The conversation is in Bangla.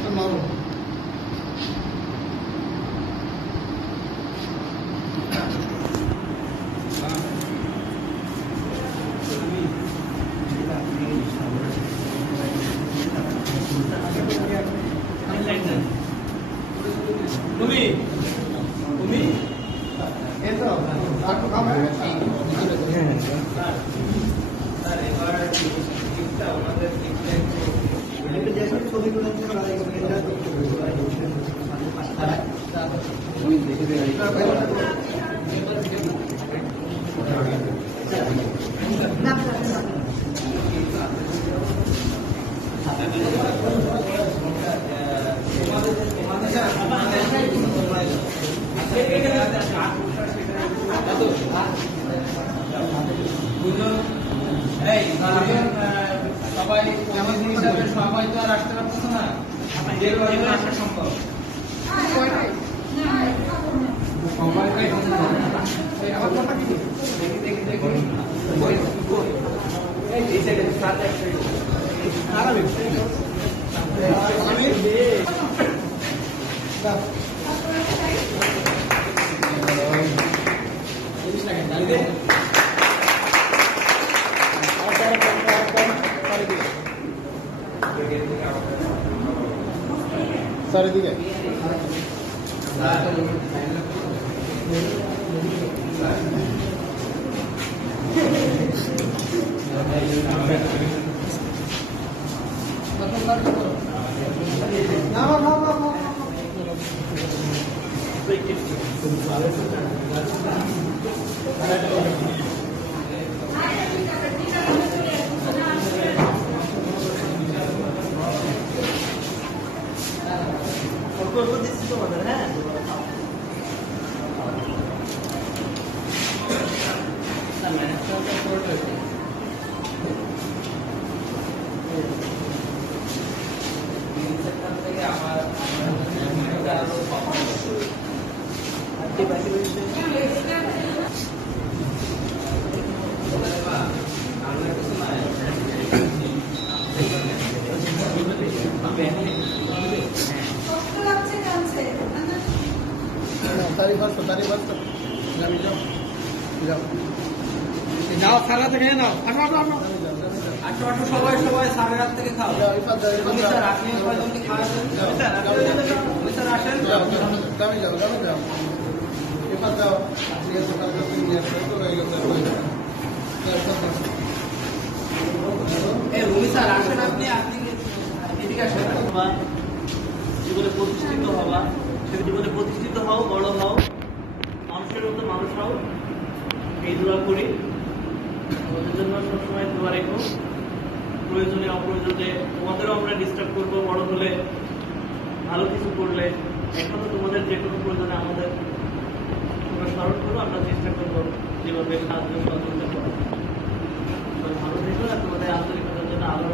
মাইকটা নরম। তুমি তুমি এতো আর খাবে স্যার এবার ঠিকটা আমাদের ঠিকটা একটু যেসব ছবিগুলো আছে সবাই সবাই তো আর আসতে পারছে না, আসা সম্ভব চারিদিকে নাও খালা থেকে নাও আসো আসো আসো আসো আসো সবাই সবাই সাড়ে রাত থেকে খাও স্যার আপনি কয়জনকে খাওয়াবেন স্যার আসেন দামি যাও এবার যাও আজকে সকাল থেকে নিয়ে আসো তো হয়ে গেছে এই রুমি স্যার আসেন আপনি এদিকে আসেন জীবনে প্রতিষ্ঠিত হওয়া সে জীবনে প্রতিষ্ঠিত হও বড় হও মানুষের মতো মানুষ হও এই দোয়া করি ওদের জন্য সবসময় দোয়া রেখো প্রয়োজনে অপ্রয়োজনে তোমাদেরও আমরা ডিস্টার্ব করবো বড় হলে ভালো কিছু করলে এখনো তোমাদের যে কোনো প্রয়োজনে আমাদের তোমরা স্মরণ করো আমরা চেষ্টা করবো যেভাবে সাহায্য সহযোগিতা করো ভালো থেকো আর তোমাদের আন্তরিকতার জন্য আলো